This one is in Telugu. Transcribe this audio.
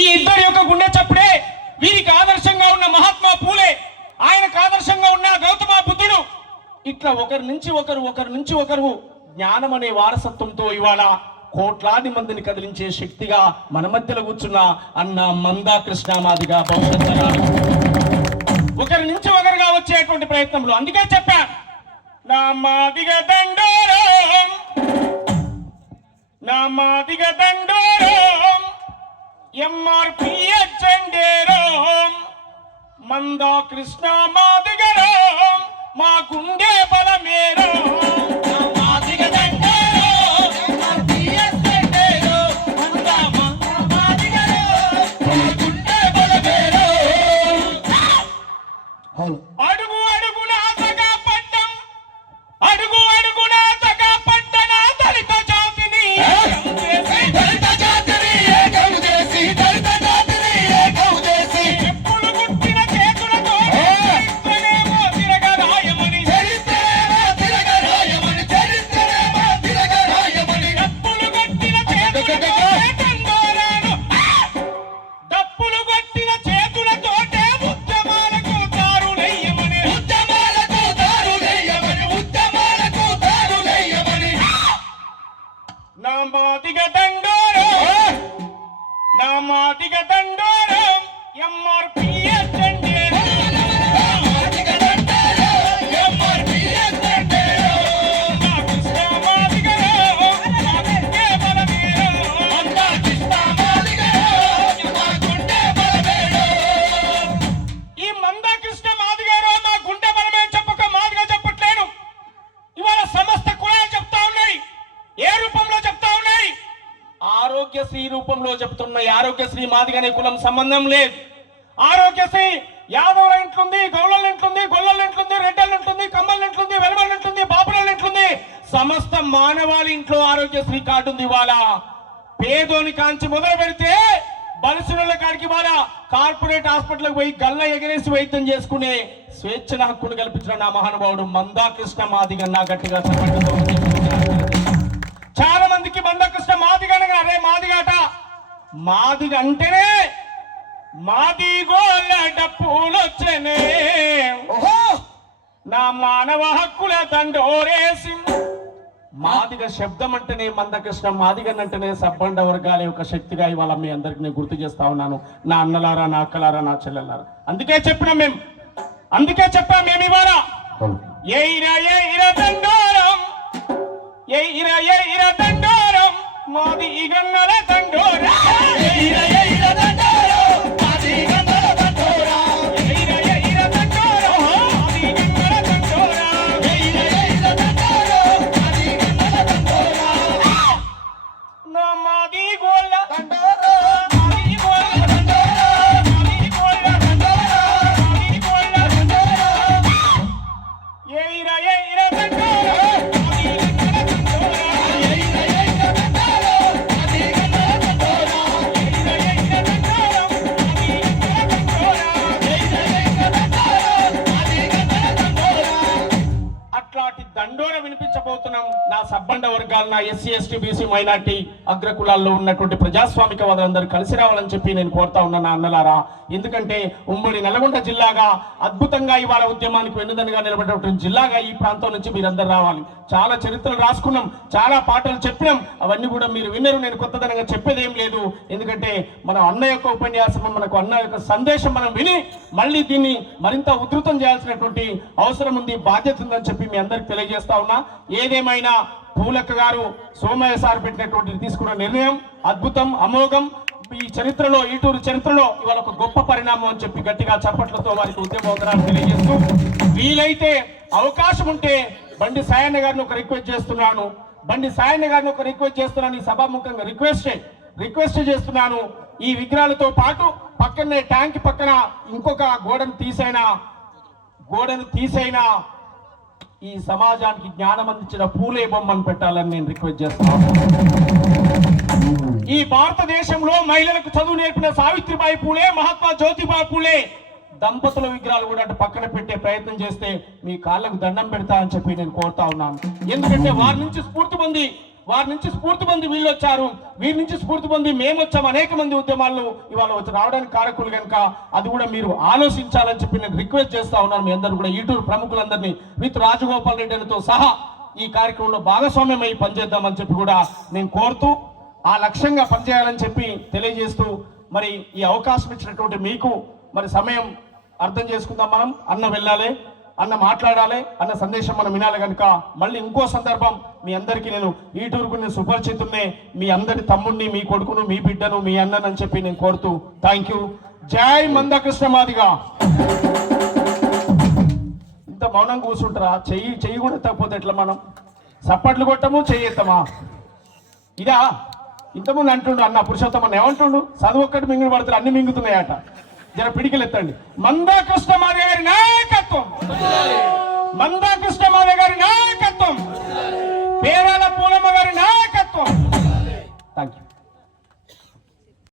ఈ ఇద్దరి యొక్క గుండె చప్పుడే వీరికి ఆదర్శంగా ఉన్న మహాత్మా పూలే, ఆయనకు ఆదర్శంగా ఉన్న గౌతమ బుద్ధుడు. ఇట్లా ఒకరి నుంచి ఒకరు జ్ఞానం అనే వారసత్వంతో ఇవాళ కోట్లాది మందిని కదిలించే శక్తిగా మన మధ్యలో కూర్చున్న అన్న మందా కృష్ణ మాదిగా భవిష్యత్ తరాలు ఒకరి నుంచి ఒకరుగా వచ్చేటువంటి ప్రయత్నంలో. అందుకే చెప్పా నా మాదిగ దండోరం, నా మాదిగ దండోరం, ఎంఆర్పిఎస్ జెండేరం, మందా కృష్ణ మాదిగరం, మా గుండె బలమేరం. అడుగు అడుగున ఆశగా పడ్డం, అడుగు అడుగున ఆశగా పడ్డన దళిత జాతిని చెప్పులు గుట్టిన చేతులతో చరిత్రనేమో తిరగరాయమని, డప్పులు కొట్టిన చేతులతో దండోరాను, డప్పులు కొట్టిన చేతులతోటే ఉద్యమాలకు దారులయ్యమని, నా మాదిగ దండోరం, నా మాదిగ దండోరం, ఎంఆర్పిఎస్ జెండేరం, నా కృష్ణ మాదిగరం, మా గుండె బలమేరం. ఈ మందా కృష్ణ మాదిగారో నా గుండె బలమే చెప్పక మాదిగా చెప్పట్లేను. ఇవాళ సమస్త కులాలు చెప్తా ఉన్నాయి. ఏ రూపంలో చెప్తా ఉన్నాయి? ఆరోగ్యశ్రీ రూపంలో చెప్తున్నాయి. ఆరోగ్యశ్రీ మాదిగనే కులం సంబంధం లేదు. ఆరోగ్యశ్రీ యాదవుల ఇంట్లుంది, గౌళల ఇంట్లుంది, గొల్లల ఇంట్లుంది, రెడ్డల ఇంట్లుంది, కమ్మల ఇంట్లుంది, వెలమల ఇంట్లుంది, బాపుల ఇంట్లుంది. సమస్త మానవాళి ఇంట్లో ఆరోగ్యశ్రీ కార్డు ఉంది. ఇవాళ పేదోని కాంచి మొదలు పెడితే బలసిన కాడికి ఇవాళ కార్పొరేట్ హాస్పిటల్కి పోయి గల్ల ఎగరేసి వైద్యం చేసుకునే స్వేచ్ఛన హక్కును కల్పించిన నా మహానుభావుడు మందా కృష్ణ మాదిగన్నా గట్టిగా చెప్పండి. చాలా మందికి మందా కృష్ణ మాదిగ అనగా అరే మాదిగాట, మాదిగ అంటేనే మాదిగోళ్ళ డప్పులొచ్చనే, నా మానవ హక్కుల దండోరేసి. మాదిగ శబ్దం అంటేనే మందకృష్ణ, మాదిగనంటేనే సబ్బండ వర్గాల యొక్క శక్తిగా ఇవాళ మీ అందరికి నేను గుర్తు చేస్తా ఉన్నాను. నా అన్నలారా, నా అక్కలారా, నా చెల్లెలారా. అందుకే చెప్పాం మేము ఇవాళ ఏ దండోరం, ఏ దండోరం, మాది ఇగన్నల దండోరం, నా సబ్బండ వర్గాలు, నా ఎస్సీ ఎస్టీ బీసీ మైనార్టీ అగ్రకులాల్లో ఉన్నటువంటి ప్రజాస్వామిక వాదులందరూ కలిసి రావాలని చెప్పి నేను కోరుతా ఉన్నా నా అన్నలారా. ఎందుకంటే ఉమ్మడి నల్గొండ జిల్లాగా అద్భుతంగా ఇవాళ ఉద్యమానికి వెన్నుదన్నుగా నిలబడినటువంటి జిల్లాగా ఈ ప్రాంతం నుంచి మీరందరూ రావాలి. చాలా చరిత్రలు రాసుకున్నాం, చాలా పాటలు చెప్పినాం, అవన్నీ కూడా మీరు విన్నరు. నేను కొత్తదనంగా చెప్పేది ఏం లేదు. ఎందుకంటే మన అన్న యొక్క ఉపన్యాసం, మనకు అన్న యొక్క సందేశం మనం విని మళ్ళీ దీన్ని మరింత ఉధృతం చేయాల్సినటువంటి అవసరం ఉంది, బాధ్యత ఉందని చెప్పి మీ అందరికి తెలియజేస్తా ఉన్నా. ఏదేమైనా పూలక్క గారు, సోమయ్య సార్ పెట్టినటువంటి తీసుకున్న నిర్ణయం అద్భుతం, అమోఘం. ఈ చరిత్రలో, ఈటూరు చరిత్రలో ఇవాళ ఒక గొప్ప పరిణామం అని చెప్పి గట్టిగా చప్పట్లతో వారికి ఉద్యమ వందనాలు తెలియజేస్తూ, వీలైతే అవకాశం ఉంటే బండి సాయన్న గారిని ఒక రిక్వెస్ట్ చేస్తున్నాను, ఈ సభాముఖంగా రిక్వెస్ట్ చేస్తున్నాను. ఈ విగ్రహాలతో పాటు పక్కనే ట్యాంక్ పక్కన ఇంకొక గోడను తీసైనా ఈ సమాజానికి జ్ఞానం అందించిన పూలే బొమ్మను పెట్టాలని నేను రిక్వెస్ట్ చేస్తున్నాను. ఈ భారతదేశంలో మహిళలకు చదువు నేర్పిన సావిత్రిబాయి పూలే, మహాత్మా జ్యోతిబా పూలే దంపతుల విగ్రహాలు కూడా అటు పక్కన పెట్టే ప్రయత్నం చేస్తే మీ కాళ్ళకు దండం పెడతా అని చెప్పి నేను కోరుతా ఉన్నాను. ఎందుకంటే వారి నుంచి స్ఫూర్తి పొంది వారి నుంచి స్ఫూర్తి పొంది వీళ్ళు వచ్చారు, వీరి నుంచి స్ఫూర్తి పొంది మేము వచ్చాము. అనేక మంది ఉద్యమాల్లో ఇవాళ వచ్చి రావడానికి కారకులు కనుక అది కూడా మీరు ఆలోచించాలని చెప్పి నేను రిక్వెస్ట్ చేస్తా ఉన్నాను. మీ అందరూ కూడా ఈటూరు ప్రముఖులందరినీ విత్ రాజగోపాల్ రెడ్డితో సహా ఈ కార్యక్రమంలో భాగస్వామ్యమై పనిచేద్దామని చెప్పి కూడా నేను కోరుతూ ఆ లక్ష్యంగా పనిచేయాలని చెప్పి తెలియజేస్తూ మరి ఈ అవకాశం ఇచ్చినటువంటి మీకు మరి సమయం అర్థం చేసుకుందాం. మనం అన్న వెళ్ళాలి, అన్న మాట్లాడాలి, అన్న సందేశం మనం వినాలి కనుక మళ్ళీ ఇంకో సందర్భం మీ అందరికీ నేను ఈటూరుకు నేను సుపరిచితున్నే, మీ అందరి తమ్ముడిని, మీ కొడుకును, మీ బిడ్డను, మీ అన్నను అని చెప్పి నేను కోరుతూ థ్యాంక్ యూ. జై మందకృష్ణ మాదిగ. ఇంత మౌనం కూర్చుంటారా? చెయ్యి కూడా ఎత్తకపోతే ఎట్లా? మనం సప్పట్లు కొట్టము, చెయ్యి ఎత్తమా? ఇదా ఇంతకుముందు అంటుండు అన్న పురుషోత్తమన్న ఏమంటుండు, చదువు ఒక్కటి మింగుడు పడతారు, అన్ని మింగుతున్నాయట. జర పిడికిలు ఎత్తండి. మందకృష్ణ మాదిగ గారి నాయకత్వం, మందకృష్ణ మాదిగ గారి నాయకత్వం, పేరాల పూలమ్మ గారి నాయకత్వం. Thank you.